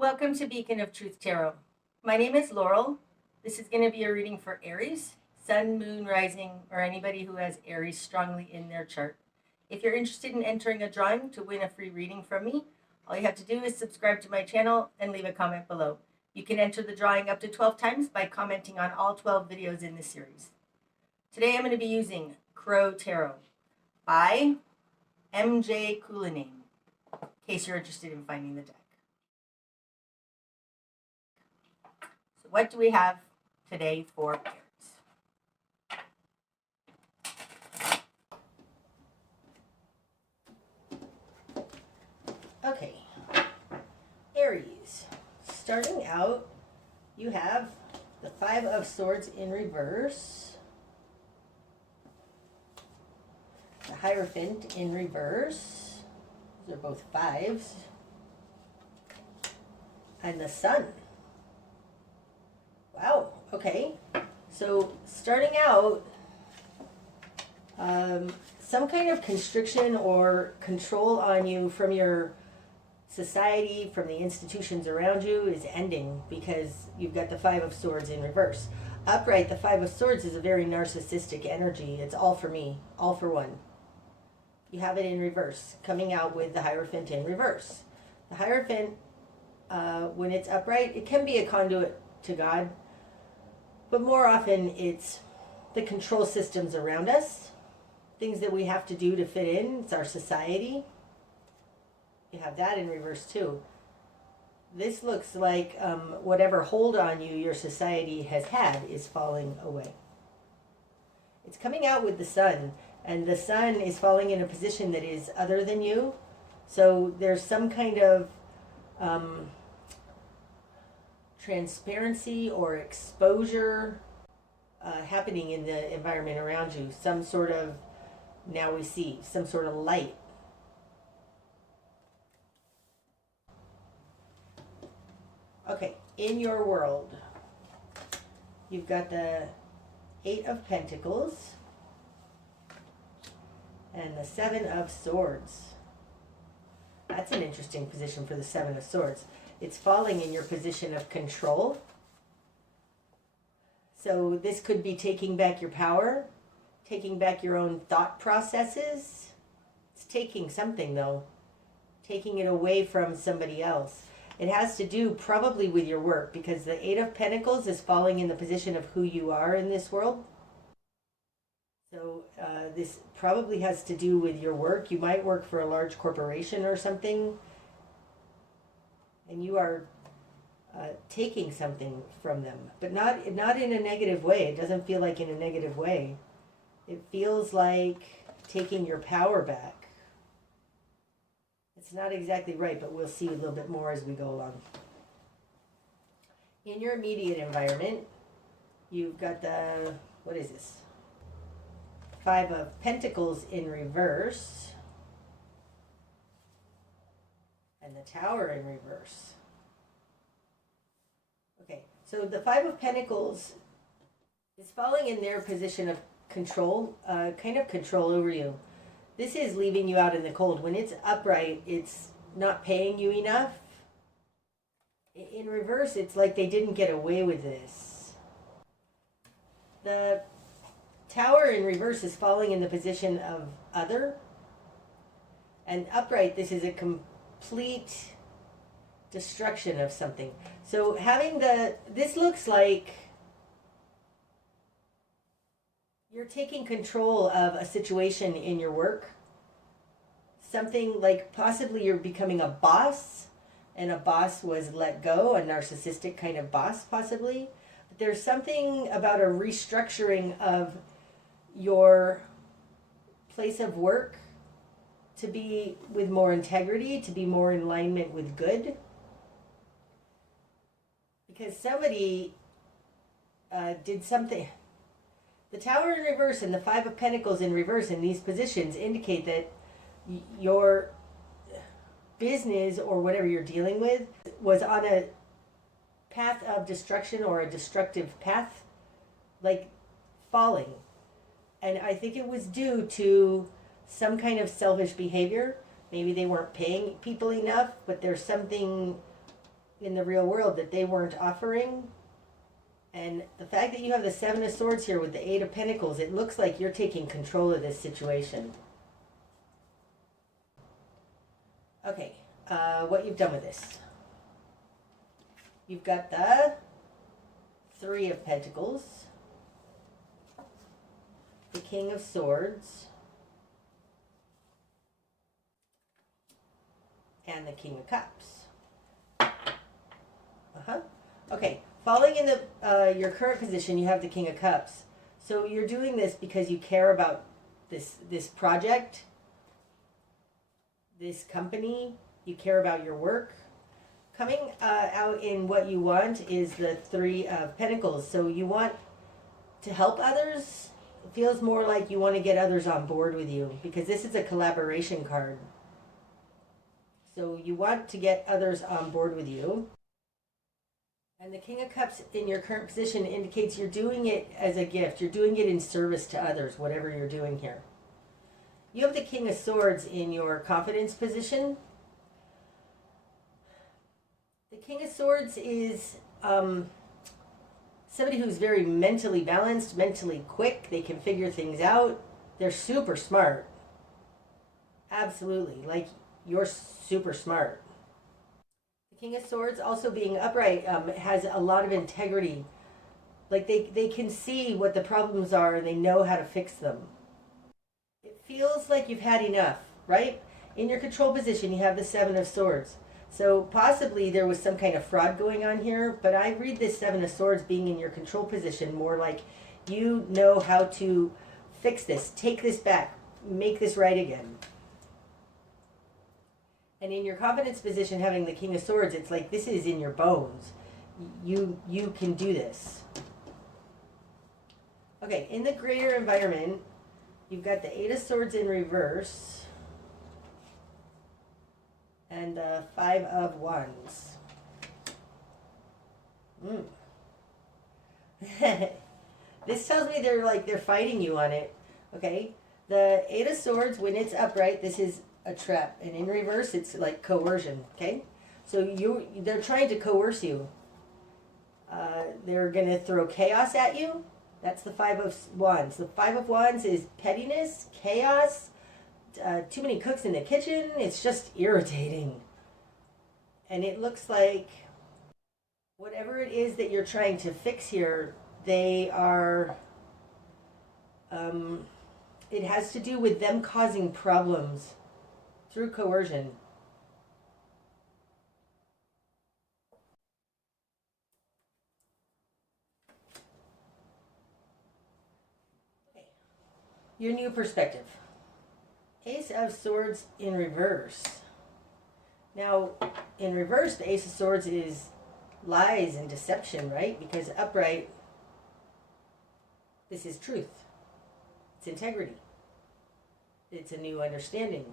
Welcome to Beacon of Truth Tarot. My name is Laurel. This is going to be a reading for Aries, Sun, Moon, Rising, or anybody who has Aries strongly in their chart. If you're interested in entering a drawing to win a free reading from me, all you have to do is subscribe to my channel and leave a comment below. You can enter the drawing up to 12 times by commenting on all 12 videos in this series. Today I'm going to be using Crow Tarot by MJ Cullinane, in case you're interested in finding the deck. What do we have today for Aries? Okay, Aries. Starting out, you have the Five of Swords in reverse, the Hierophant in reverse. Those are both fives, and the Sun. Wow, okay. So starting out, some kind of constriction or control on you from your society, from the institutions around you is ending because you've got the Five of Swords in reverse. Upright, the Five of Swords is a very narcissistic energy. It's all for me, all for one. You have it in reverse, coming out with the Hierophant in reverse. The Hierophant, when it's upright, it can be a conduit to God, but more often it's the control systems around us, things that we have to do to fit in. It's our society. You have that in reverse too. This looks like whatever hold on you your society has had is falling away. It's coming out with the Sun, and the Sun is falling in a position that is other than you. So there's some kind of transparency or exposure happening in the environment around you. Some sort of, now we see, some sort of light. Okay, in your world, you've got the Eight of Pentacles and the Seven of Swords. That's an interesting position for the Seven of Swords. It's falling in your position of control. So this could be taking back your power, taking back your own thought processes. It's taking something though, taking it away from somebody else. It has to do probably with your work because the Eight of Pentacles is falling in the position of who you are in this world. So this probably has to do with your work. You might work for a large corporation or something, and you are taking something from them, but not in a negative way. It doesn't feel like in a negative way. It feels like taking your power back. It's not exactly right, but we'll see a little bit more as we go along. In your immediate environment, you've got the, what is this? Five of Pentacles in reverse. And the Tower in reverse. Okay, so the Five of Pentacles is falling in their position of control, kind of control over you. This is leaving you out in the cold. When it's upright, it's not paying you enough. In reverse, it's like they didn't get away with this. The Tower in reverse is falling in the position of other. And upright, this is a complete destruction of something. So having this looks like you're taking control of a situation in your work. Something like possibly you're becoming a boss, and a boss was let go, a narcissistic kind of boss possibly. But there's something about a restructuring of your place of work to be with more integrity, to be more in alignment with good. Because somebody did something. The Tower in reverse and the Five of Pentacles in reverse in these positions indicate that your business or whatever you're dealing with was on a path of destruction or a destructive path, like falling. And I think it was due to some kind of selfish behavior. Maybe they weren't paying people enough, but there's something in the real world that they weren't offering. And the fact that you have the Seven of Swords here with the Eight of Pentacles, it looks like you're taking control of this situation. Okay, what you've done with this. You've got the Three of Pentacles, the King of Swords, and the King of Cups. Okay, falling in the your current position, you have the King of Cups. So you're doing this because you care about this project, this company, you care about your work. Coming out in what you want is the Three of Pentacles. So you want to help others. It feels more like you want to get others on board with you because this is a collaboration card. So you want to get others on board with you. And the King of Cups in your current position indicates you're doing it as a gift. You're doing it in service to others, whatever you're doing here. You have the King of Swords in your confidence position. The King of Swords is somebody who's very mentally balanced, mentally quick. They can figure things out. They're super smart. Absolutely. Like, you're super smart. The King of Swords, also being upright, has a lot of integrity. Like, they can see what the problems are and they know how to fix them. It feels like you've had enough, right? In your control position, you have the Seven of Swords. So possibly there was some kind of fraud going on here, but I read this Seven of Swords being in your control position more like you know how to fix this, take this back, make this right again. And in your confidence position, having the King of Swords, it's like this is in your bones. You can do this. Okay, in the greater environment, you've got the Eight of Swords in reverse. And the Five of Wands. This tells me they're fighting you on it. Okay? The Eight of Swords, when it's upright, this is a trap. And in reverse, it's like coercion. Okay? So they're trying to coerce you. They're going to throw chaos at you. That's the Five of Wands. The Five of Wands is pettiness, chaos, too many cooks in the kitchen. It's just irritating. And it looks like whatever it is that you're trying to fix here, they are, it has to do with them causing problems through coercion. Okay. Your new perspective. Ace of Swords in reverse. Now, in reverse, the Ace of Swords is lies and deception, right? Because upright, this is truth. It's integrity. It's a new understanding.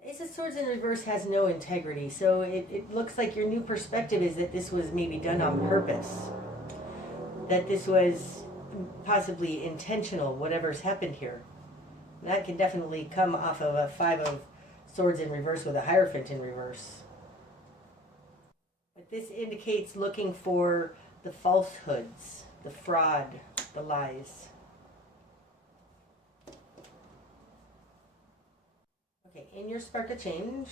The Ace of Swords in reverse has no integrity, so it looks like your new perspective is that this was maybe done on purpose. That this was possibly intentional, whatever's happened here. And that can definitely come off of a Five of Swords in reverse with a Hierophant in reverse. But this indicates looking for the falsehoods, the fraud, the lies. Okay, in your spark of change,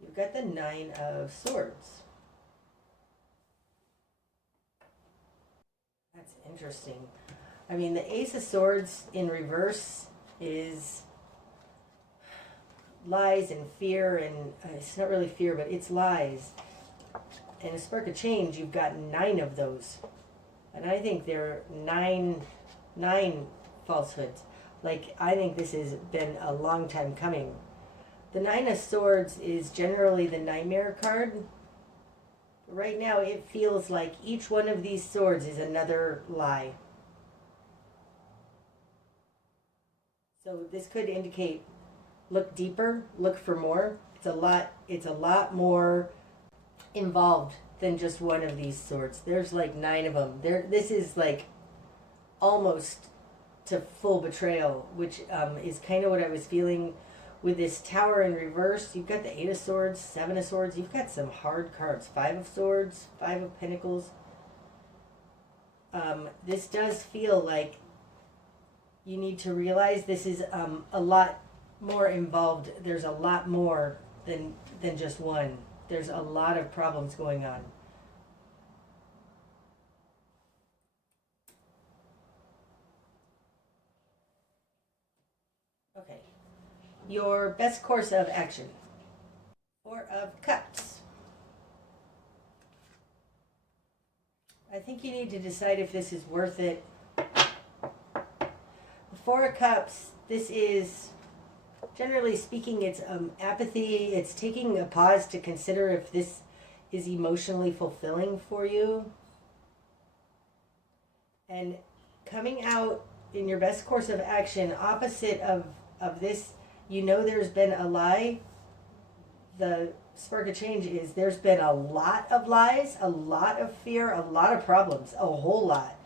you've got the Nine of Swords. That's interesting. I mean, the Ace of Swords in reverse is lies and fear, and it's not really fear, but it's lies. And a spark of change, you've got 9 of those. And I think there are nine falsehoods. Like, I think this has been a long time coming. The Nine of Swords is generally the nightmare card. Right now, it feels like each one of these swords is another lie. So this could indicate, look deeper, look for more. It's a lot more involved than just one of these swords. There's like 9 of them. This is like almost to full betrayal, which is kind of what I was feeling with this Tower in reverse, you've got the Eight of Swords, Seven of Swords. You've got some hard cards. Five of Swords, Five of Pentacles. This does feel like you need to realize this is a lot more involved. There's a lot more than just one. There's a lot of problems going on. Okay. Your best course of action. Four of Cups. I think you need to decide if this is worth it. The Four of Cups, this is, generally speaking, it's apathy. It's taking a pause to consider if this is emotionally fulfilling for you. And coming out in your best course of action, opposite of this, you know there's been a lie. The spark of change is there's been a lot of lies, a lot of fear, a lot of problems, a whole lot.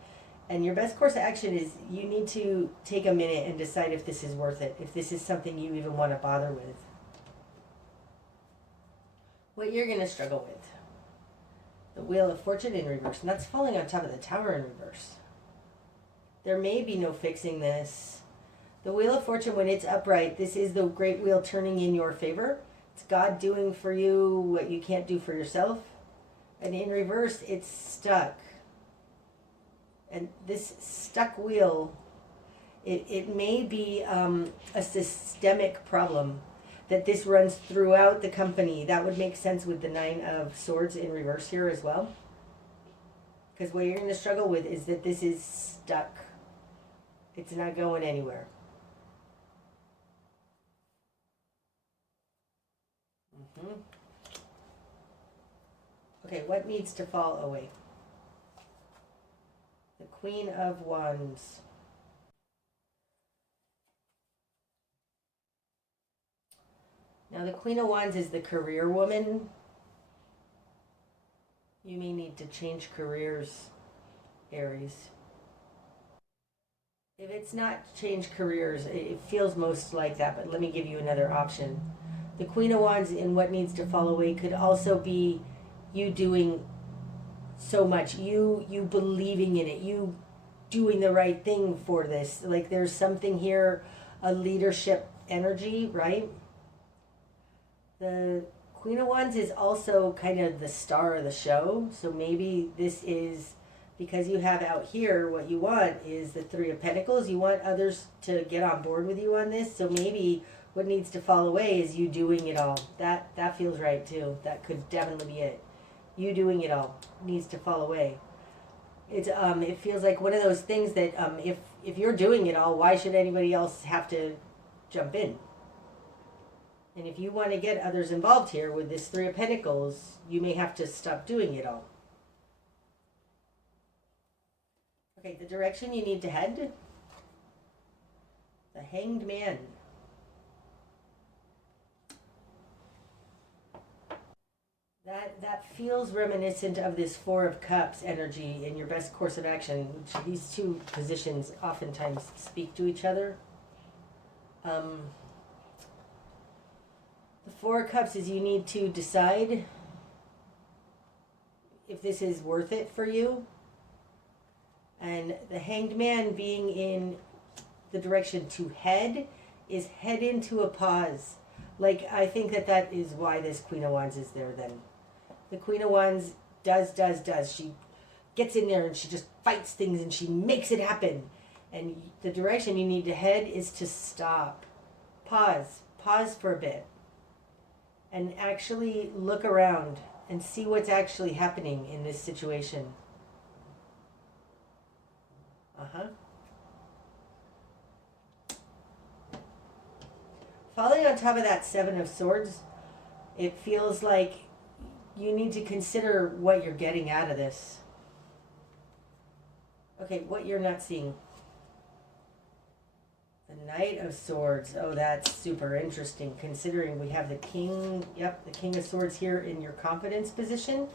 And your best course of action is you need to take a minute and decide if this is worth it, if this is something you even want to bother with. What you're going to struggle with. The Wheel of Fortune in reverse, and that's falling on top of the Tower in reverse. There may be no fixing this. The Wheel of Fortune, when it's upright, this is the great wheel turning in your favor. It's God doing for you what you can't do for yourself. And in reverse, it's stuck. And this stuck wheel, it may be a systemic problem that this runs throughout the company. That would make sense with the Nine of Swords in reverse here as well. Because what you're going to struggle with is that this is stuck. It's not going anywhere. Okay, what needs to fall away? The Queen of Wands. Now the Queen of Wands is the career woman. You may need to change careers, Aries. If it's not change careers, it feels most like that, but let me give you another option. The Queen of Wands in what needs to fall away could also be you doing so much, you believing in it, you doing the right thing for this. Like there's something here, a leadership energy, right? The Queen of Wands is also kind of the star of the show. So maybe this is because you have out here what you want is the Three of Pentacles. You want others to get on board with you on this. So maybe what needs to fall away is you doing it all. That feels right too. That could definitely be it. You doing it all needs to fall away. It's it feels like one of those things that if you're doing it all, why should anybody else have to jump in? And if you want to get others involved here with this Three of Pentacles, you may have to stop doing it all. Okay, the direction you need to head. The Hanged Man. That feels reminiscent of this Four of Cups energy in your best course of action, which these two positions oftentimes speak to each other. The Four of Cups is you need to decide if this is worth it for you. And the Hanged Man being in the direction to head is head into a pause. Like, I think that is why this Queen of Wands is there then. The Queen of Wands does. She gets in there and she just fights things and she makes it happen. And the direction you need to head is to stop. Pause for a bit. And actually look around and see what's actually happening in this situation. Falling on top of that Seven of Swords, it feels like you need to consider what you're getting out of this. Okay, what you're not seeing. The Knight of Swords. Oh, that's super interesting considering we have the King. Yep, the King of Swords here in your confidence position.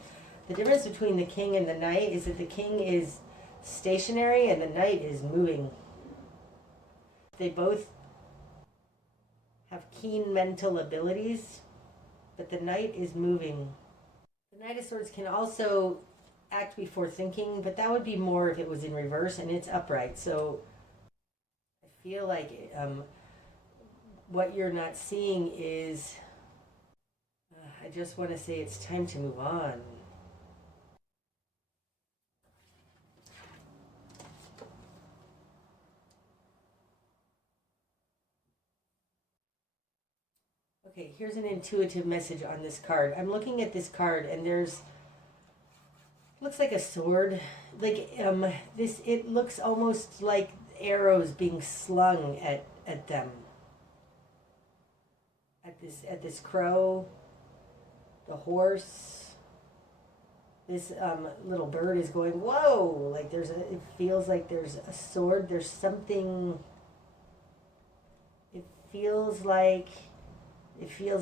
The difference between the King and the Knight is that the King is stationary and the Knight is moving. They both have keen mental abilities, but the Knight is moving. The Knight of Swords can also act before thinking, but that would be more if it was in reverse, and it's upright. So I feel like what you're not seeing is, I just want to say it's time to move on. Okay, here's an intuitive message on this card. I'm looking at this card and there's, looks like a sword. Like this, it looks almost like arrows being slung at them. At this crow, the horse. This little bird is going, whoa! Like it feels like there's a sword. There's something. It feels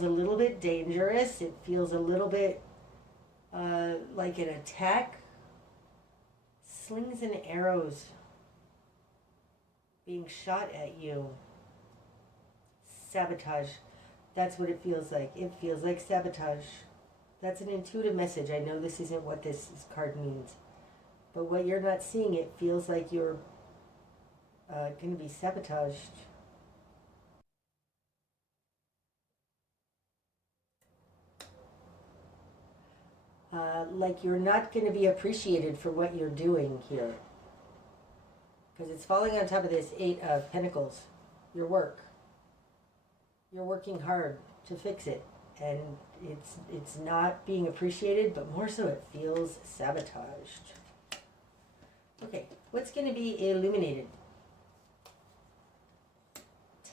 a little bit dangerous. It feels a little bit like an attack. Slings and arrows being shot at you. Sabotage. That's what it feels like. It feels like sabotage. That's an intuitive message. I know this isn't what this card means. But what you're not seeing, it feels like you're going to be sabotaged. Like you're not going to be appreciated for what you're doing here. Because it's falling on top of this 8 of Pentacles. Your work. You're working hard to fix it. And it's not being appreciated, but more so it feels sabotaged. Okay, what's going to be illuminated?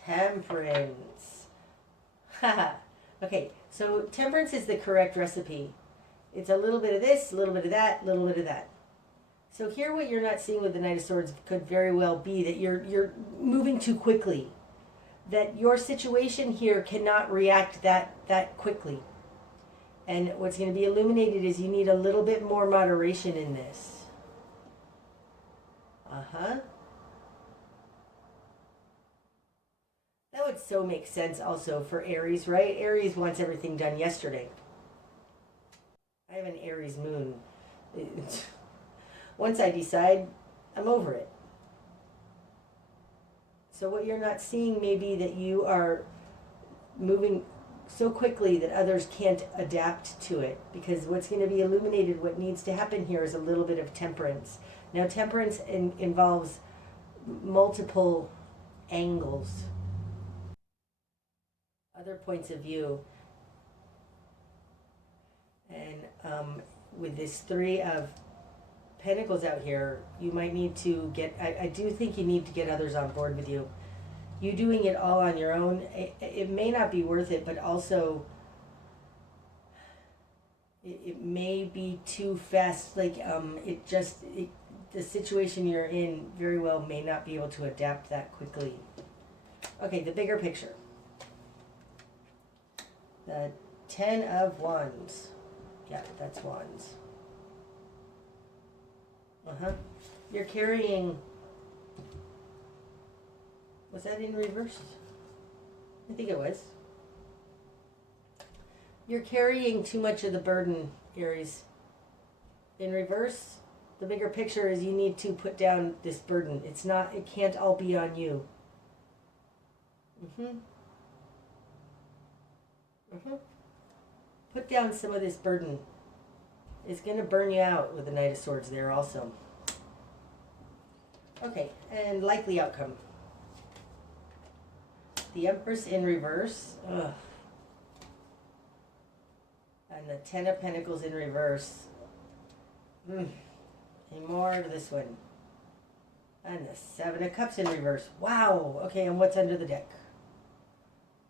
Temperance. Haha. Okay, so temperance is the correct recipe. It's a little bit of this, a little bit of that, a little bit of that. So here what you're not seeing with the Knight of Swords could very well be that you're moving too quickly. That your situation here cannot react that quickly. And what's going to be illuminated is you need a little bit more moderation in this. That would so make sense also for Aries, right? Aries wants everything done yesterday. I have an Aries moon. Once I decide, I'm over it. So what you're not seeing may be that you are moving so quickly that others can't adapt to it. Because what's going to be illuminated, what needs to happen here is a little bit of temperance. Now temperance involves multiple angles, other points of view. And with this 3 of Pentacles out here, you might need to get, I do think you need to get others on board with you. You doing it all on your own, it may not be worth it, but also it may be too fast. Like the situation you're in very well may not be able to adapt that quickly. Okay, the bigger picture. The 10 of Wands. Yeah, that's Wands. You're carrying, was that in reverse? I think it was. You're carrying too much of the burden, Aries. In reverse, the bigger picture is you need to put down this burden. It can't all be on you. Put down some of this burden. It's going to burn you out with the Knight of Swords there also. Okay, and likely outcome. The Empress in reverse. Ugh. And the 10 of Pentacles in reverse. And more to this one. And the 7 of Cups in reverse. Wow. Okay, and what's under the deck?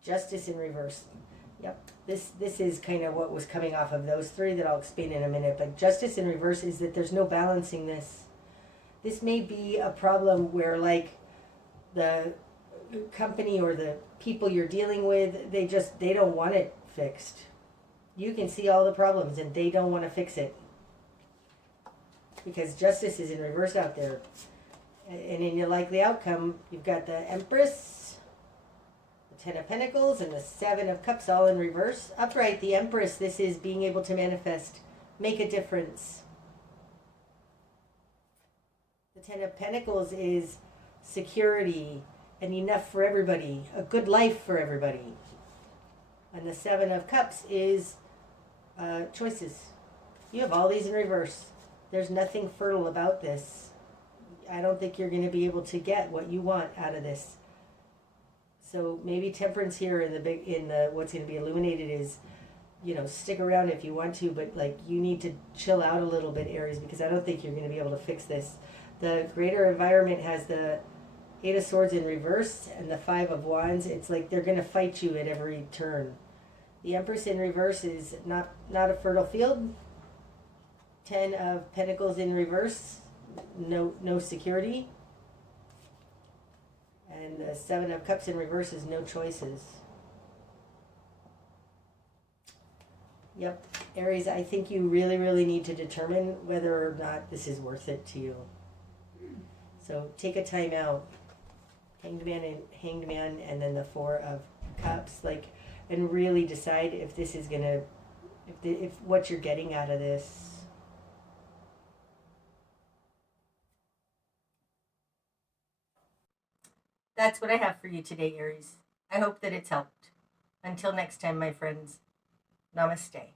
Justice in reverse. Yep. This is kind of what was coming off of those 3 that I'll explain in a minute. But Justice in reverse is that there's no balancing this. This may be a problem where, like, the company or the people you're dealing with, they don't want it fixed. You can see all the problems and they don't want to fix it. Because justice is in reverse out there. And in your likely outcome, you've got the Empress, the Ten of Pentacles and the Seven of Cups all in reverse. Upright, the Empress, this is being able to manifest, make a difference. The Ten of Pentacles is security and enough for everybody, a good life for everybody. And the Seven of Cups is choices. You have all these in reverse. There's nothing fertile about this. I don't think you're going to be able to get what you want out of this. So maybe Temperance here in the what's going to be illuminated is, you know, stick around if you want to, but like you need to chill out a little bit, Aries, because I don't think you're going to be able to fix this. The greater environment has the Eight of Swords in reverse and the Five of Wands. It's like they're going to fight you at every turn. The Empress in reverse is not a fertile field. Ten of Pentacles in reverse, no security. And the Seven of Cups in reverse is no choices. Yep, Aries, I think you really, really need to determine whether or not this is worth it to you. So take a time out. Hanged Man and then the Four of Cups, like, and really decide if this is gonna, if what you're getting out of this. That's what I have for you today, Aries. I hope that it's helped. Until next time, my friends, namaste.